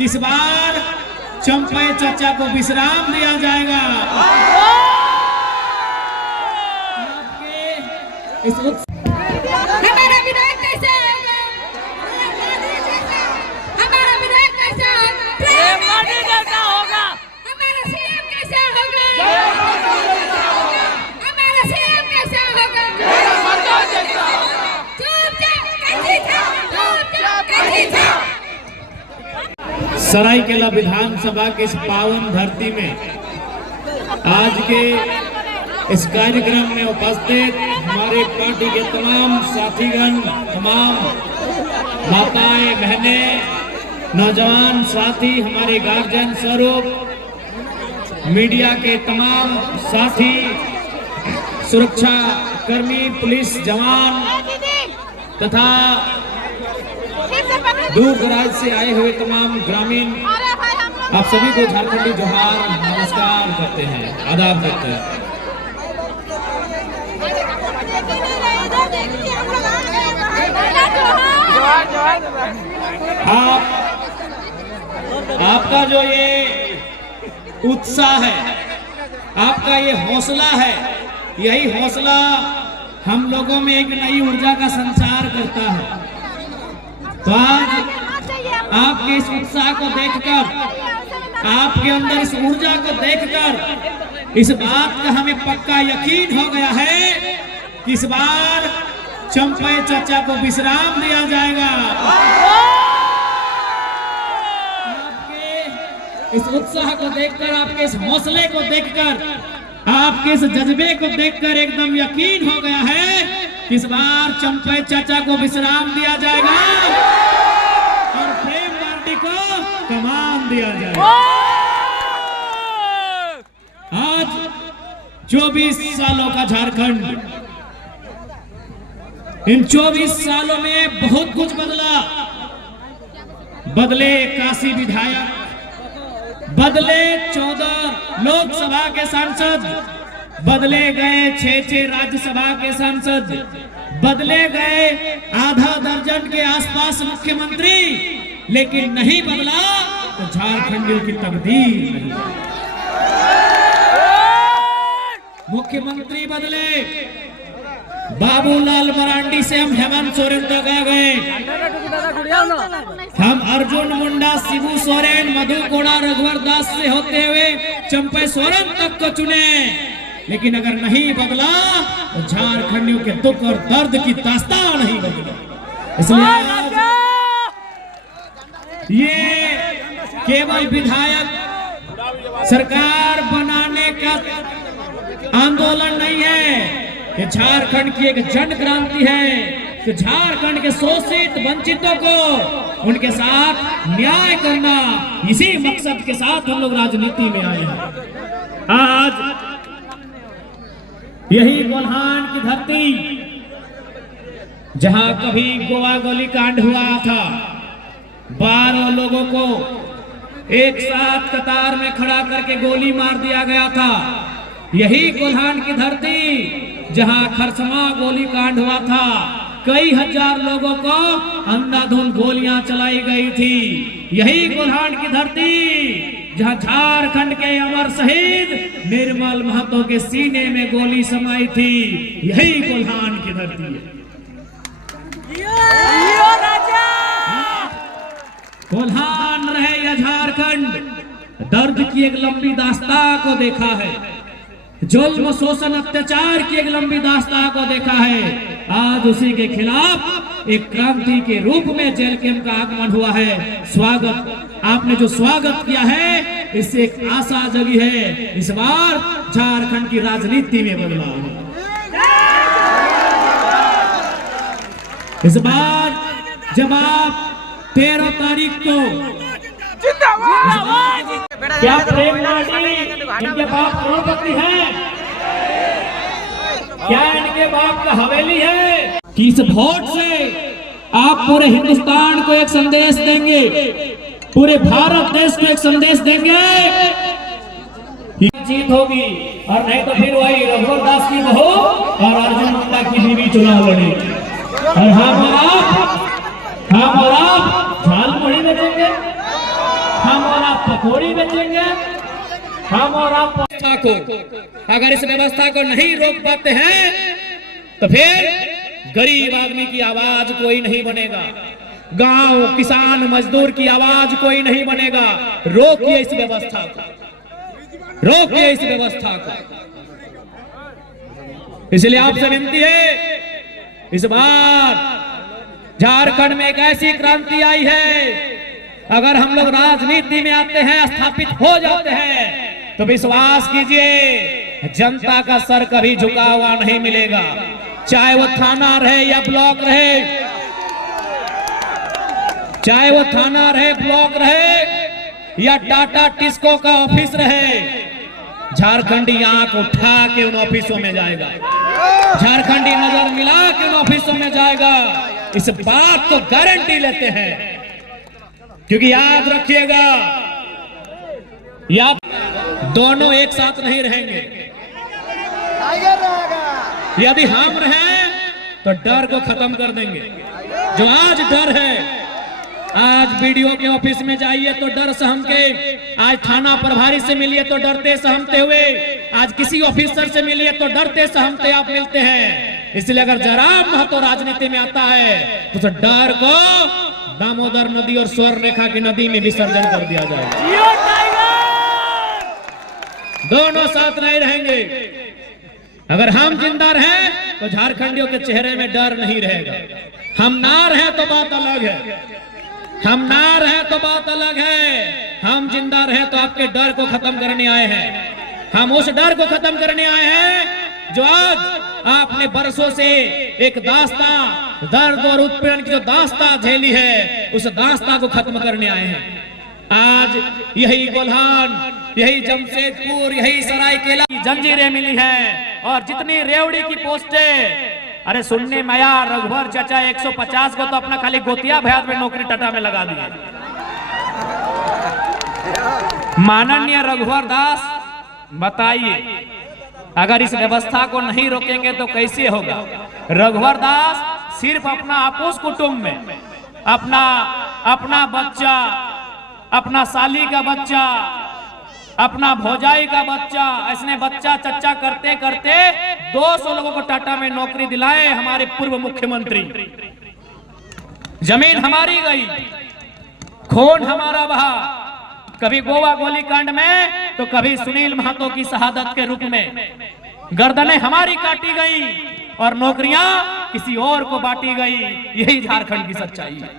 इस बार चंपे चाचा को विश्राम दिया जाएगा। आपके इस हमारा विधायक कैसे होगा? हमारा विधायक कैसे होगा? प्रेम मोदी जैसा होगा। हमारा सीएम कैसे होगा? हमारा सीएम कैसे होगा? चुपचाप कैसी था? चुपचाप कैसी था? सरायकेला विधानसभा के इस पावन धरती में आज के इस कार्यक्रम में उपस्थित हमारे पार्टी के तमाम साथीगण, तमाम माताएं, बहनें, नौजवान साथी, हमारे गार्जियन स्वरूप, मीडिया के तमाम साथी, सुरक्षा कर्मी, पुलिस जवान तथा दूर दराज से आए हुए तमाम ग्रामीण, आप सभी को झारखंडी जोहार, नमस्कार करते हैं, आदाब करते हैं। आपका जो ये उत्साह है, आपका ये हौसला है, यही हौसला हम लोगों में एक नई ऊर्जा का संचार करता है। तो आज आपके इस उत्साह को देखकर, आपके अंदर इस ऊर्जा को देखकर इस बात का हमें पक्का यकीन हो गया है कि इस बार चंपे चाचा को विश्राम दिया जाएगा। आपके इस उत्साह को देखकर, आपके इस हौसले को देखकर, आपके इस जज्बे को देखकर एकदम यकीन हो गया है कि इस बार चंपे चाचा को विश्राम दिया जाएगा और प्रेम पार्टी को कमान दिया जाएगा। आज 24 सालों का झारखंड, इन 24 सालों में बहुत कुछ बदला। बदले काशी विधायक, बदले 14 लोकसभा के सांसद, बदले गए 6 राज्यसभा के सांसद, बदले गए आधा दर्जन के आसपास मुख्यमंत्री, लेकिन नहीं बदला तो झारखंडियों की तकदीर नहीं। मुख्यमंत्री बदले, बाबूलाल मरांडी से हम हेमंत सोरेन तक आ गए, हम अर्जुन मुंडा, शिबू सोरेन, मधु कोड़ा, रघुवर दास से होते हुए चंपे सोरेन तक को चुने, लेकिन अगर नहीं बदला तो झारखंडियों के दुख और दर्द की दास्तान नहीं बदला। इसलिए ये केवल विधायक सरकार बनाने का आंदोलन नहीं है, ये झारखंड की एक जन क्रांति है कि झारखंड के शोषित वंचितों को उनके साथ न्याय करना, इसी मकसद के साथ हम लोग राजनीति में आए हैं। आज यही कोल्हान की धरती, जहां कभी गोवा गोली कांड हुआ था, 12 लोगों को एक साथ कतार में खड़ा करके गोली मार दिया गया था, यही कोल्हान की धरती जहां खरसमा गोली कांड हुआ था, कई हजार लोगों को अंधाधुंध गोलियां चलाई गई थी, यही कोल्हान की धरती जहां झारखंड के अमर शहीद निर्मल महतो के सीने में गोली समाई थी, यही कोल्हान की धरती है। कोल्हान रहे या झारखंड, दर्द की एक लंबी दास्तां को देखा है, जुल्म शोषण अत्याचार की एक लंबी दास्तां को देखा है। आज उसी के खिलाफ एक क्रांति के रूप में जेल कैंप का आगमन हुआ है। स्वागत, आपने जो स्वागत किया है, इससे एक आशा जगी है, इस बार झारखंड की राजनीति में बदलाव होगा। इस बार जब आप 13 तारीख को, क्या प्रेम पार्टी इनके बाप करोड़पति है? क्या इनके बाप का हवेली है? कि इस वोट से आप पूरे हिंदुस्तान को एक संदेश देंगे, पूरे भारत देश को एक संदेश देंगे कि जीत होगी, और नहीं तो फिर वही रघुवर दास की बहू और अर्जुन मुंडा की बीवी चुनाव लड़ेगी, और हम और आप झालमुड़ी में देंगे। हम और आप पकौड़ी बेचेंगे, हम और आप व्यवस्था को अगर इस व्यवस्था को नहीं रोक पाते हैं तो फिर गरीब आदमी की आवाज कोई नहीं बनेगा, गांव किसान मजदूर की आवाज कोई नहीं बनेगा। रोकिए इस व्यवस्था को, रोकिए इस व्यवस्था को। इसलिए आपसे विनती है, इस बार झारखंड में एक ऐसी क्रांति आई है, अगर हम लोग राजनीति में आते हैं, स्थापित हो जाते हैं, तो विश्वास कीजिए जनता का सर कभी झुका हुआ नहीं मिलेगा। चाहे वो थाना रहे या ब्लॉक रहे, चाहे वो थाना रहे, ब्लॉक रहे या टाटा टिस्को का ऑफिस रहे, झारखंडी आंख उठा के उन ऑफिसों में जाएगा, झारखंडी नजर मिला के उन ऑफिसों में जाएगा। इस बात को गारंटी लेते हैं, क्योंकि याद रखिएगा, या दोनों एक साथ नहीं रहेंगे। यदि हम रहें तो डर को खत्म कर देंगे। जो आज डर है, आज बीडीओ के ऑफिस में जाइए तो डर सहमके, आज थाना प्रभारी से मिलिए तो डरते सहमते हुए, आज किसी ऑफिसर से मिलिए तो डरते सहमते आप मिलते हैं। इसलिए अगर जयराम महतो राजनीति में आता है तो उस डर को दामोदर नदी और स्वर्ण रेखा की नदी में विसर्जन कर दिया जाएगा। दोनों साथ नहीं रहेंगे। अगर हम जिंदा रहें तो झारखंडियों के चेहरे में डर नहीं रहेगा। हम ना रहे तो बात अलग है, हम ना रहे तो बात अलग है। हम जिंदा रहे तो आपके डर को खत्म करने आए हैं। हम उस डर को खत्म करने आए हैं जो आज आपने बरसों से एक दास्ता, दर्द और उत्पीड़न की जो दास्ता झेली है, उस दास्ता को खत्म करने आए हैं। आज यही गोल्हान, यही जमशेदपुर, यही सरायकेला की जंजीरें मिली हैं, और जितनी रेवड़ी की पोस्टें, अरे सुनने में आया रघुवर चाचा 150 को तो अपना खाली गोतिया भैया में नौकरी टाटा में लगा दिए। माननीय रघुवर दास, बताइए अगर इस व्यवस्था को नहीं रोकेंगे तो कैसे होगा? रघुवर दास सिर्फ अपना आपोस कुटुंब में अपना बच्चा, अपना साली का बच्चा, अपना भौजाई का बच्चा, ऐसे बच्चा चच्चा करते करते 200 लोगों को टाटा में नौकरी दिलाए हमारे पूर्व मुख्यमंत्री। जमीन हमारी गई, खून हमारा बहा, कभी गोवा गोलीकांड में तो कभी सुनील महतो की शहादत के रूप में गर्दनें हमारी काटी गई और नौकरियां किसी और को बांटी गई। यही झारखंड की सच्चाई है।